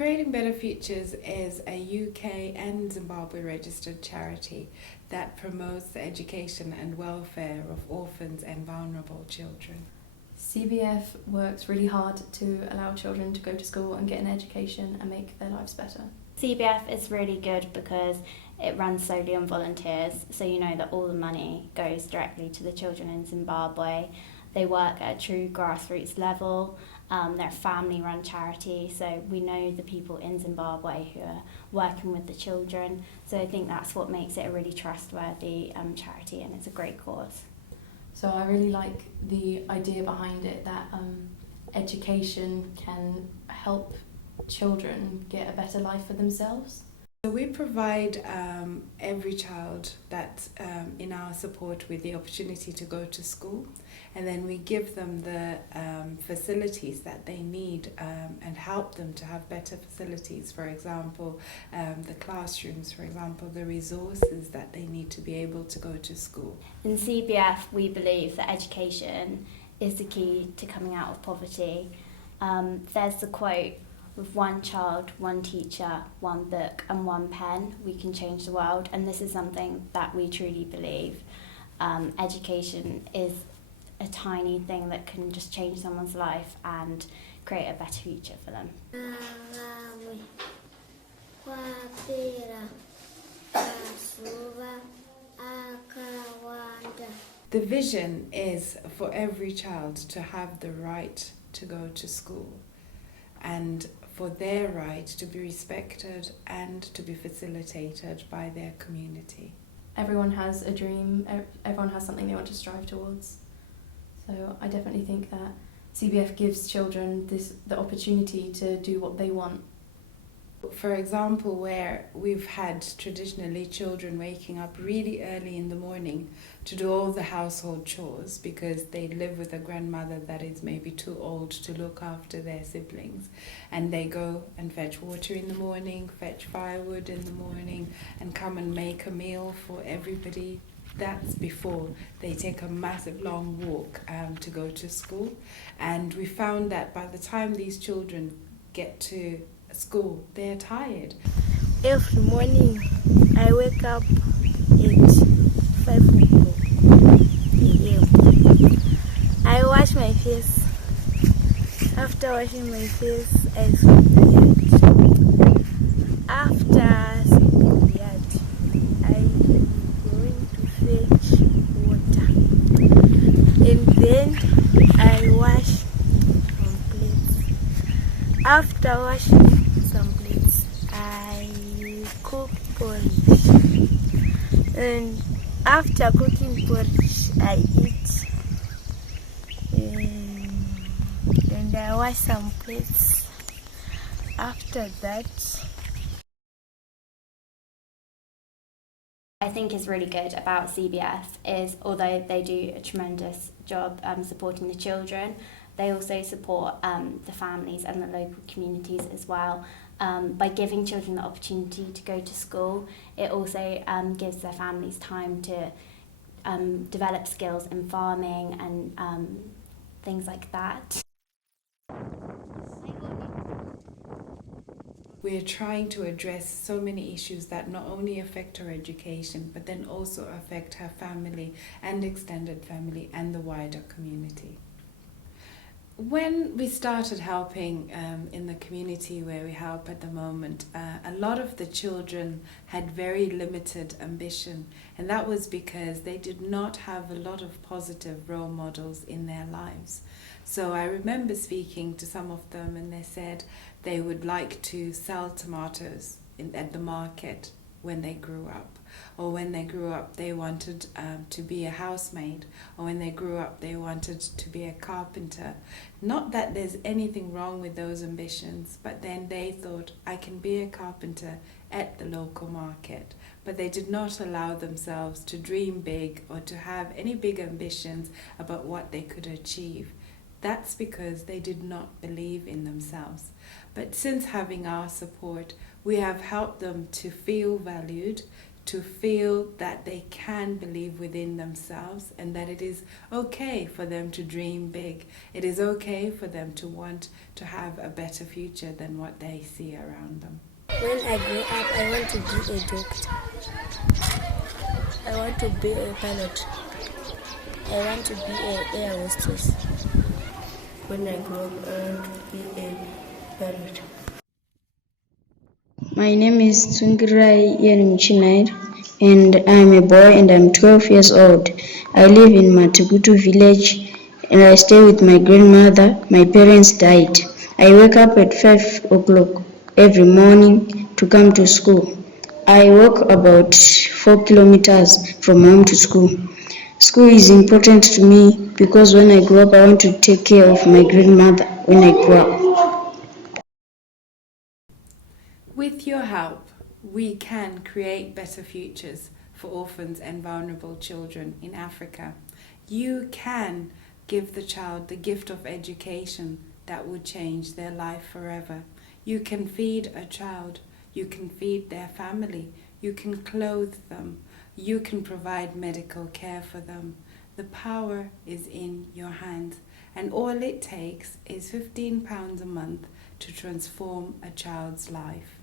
Creating Better Futures is a UK and Zimbabwe registered charity that promotes the education and welfare of orphans and vulnerable children. CBF works really hard to allow children to go to school and get an education and make their lives better. CBF is really good because it runs solely on volunteers, so you know that all the money goes directly to the children in Zimbabwe. They work at a true grassroots level. They're a family-run charity, so we know the people in Zimbabwe who are working with the children. So I think that's what makes it a really trustworthy charity, and it's a great cause. So I really like the idea behind it that education can help children get a better life for themselves. So we provide every child that's in our support with the opportunity to go to school, and then we give them the facilities that they need and help them to have better facilities. For example, the classrooms, for example, the resources that they need to be able to go to school. In CBF, we believe that education is the key to coming out of poverty. There's the quote, "With one child, one teacher, one book and one pen, we can change the world," and this is something that we truly believe. Education is a tiny thing that can just change someone's life and create a better future for them. The vision is for every child to have the right to go to school, and for their right to be respected and to be facilitated by their community. Everyone has a dream, everyone has something they want to strive towards. So I definitely think that CBF gives children the opportunity to do what they want. For example, where we've had traditionally children waking up really early in the morning to do all the household chores because they live with a grandmother that is maybe too old to look after their siblings, and they go and fetch water in the morning, fetch firewood in the morning, and come and make a meal for everybody. That's before they take a massive long walk to go to school. And we found that by the time these children get to school, they're tired. Every morning I wake up at 5 o'clock a.m. I wash my face. After washing my face, I sweep the yard. After sweeping the yard, I'm going to fetch water. And then I wash some plates. After washing some plates, I cook porridge. And after cooking porridge, I eat. And I wash some plates. After that, I think is really good about CBF is, although they do a tremendous job supporting the children, they also support the families and the local communities as well. By giving children the opportunity to go to school, it also gives their families time to develop skills in farming and things like that. We are trying to address so many issues that not only affect her education, but then also affect her family and extended family and the wider community. When we started helping in the community where we help at the moment, a lot of the children had very limited ambition, and that was because they did not have a lot of positive role models in their lives. So I remember speaking to some of them, and they said they would like to sell tomatoes at the market when they grew up, or when they grew up they wanted to be a housemaid, or when they grew up they wanted to be a carpenter. Not that there's anything wrong with those ambitions, but then they thought, I can be a carpenter at the local market. But they did not allow themselves to dream big or to have any big ambitions about what they could achieve. That's because they did not believe in themselves. But since having our support, we have helped them to feel valued, to feel that they can believe within themselves and that it is okay for them to dream big. It is okay for them to want to have a better future than what they see around them. When I grow up, I want to be a doctor. I want to be a pilot. I want to be an air hostess. When I grow up, I want to be a pilot. My name is Tsungirai Yenimchinair, and I'm a boy and I'm 12 years old. I live in Matugutu village and I stay with my grandmother. My parents died. I wake up at 5 o'clock every morning to come to school. I walk about 4 kilometers from home to school. School is important to me because when I grow up, I want to take care of my grandmother when I grow up. With your help, we can create better futures for orphans and vulnerable children in Africa. You can give the child the gift of education that would change their life forever. You can feed a child, you can feed their family, you can clothe them, you can provide medical care for them. The power is in your hands, and all it takes is £15 a month to transform a child's life.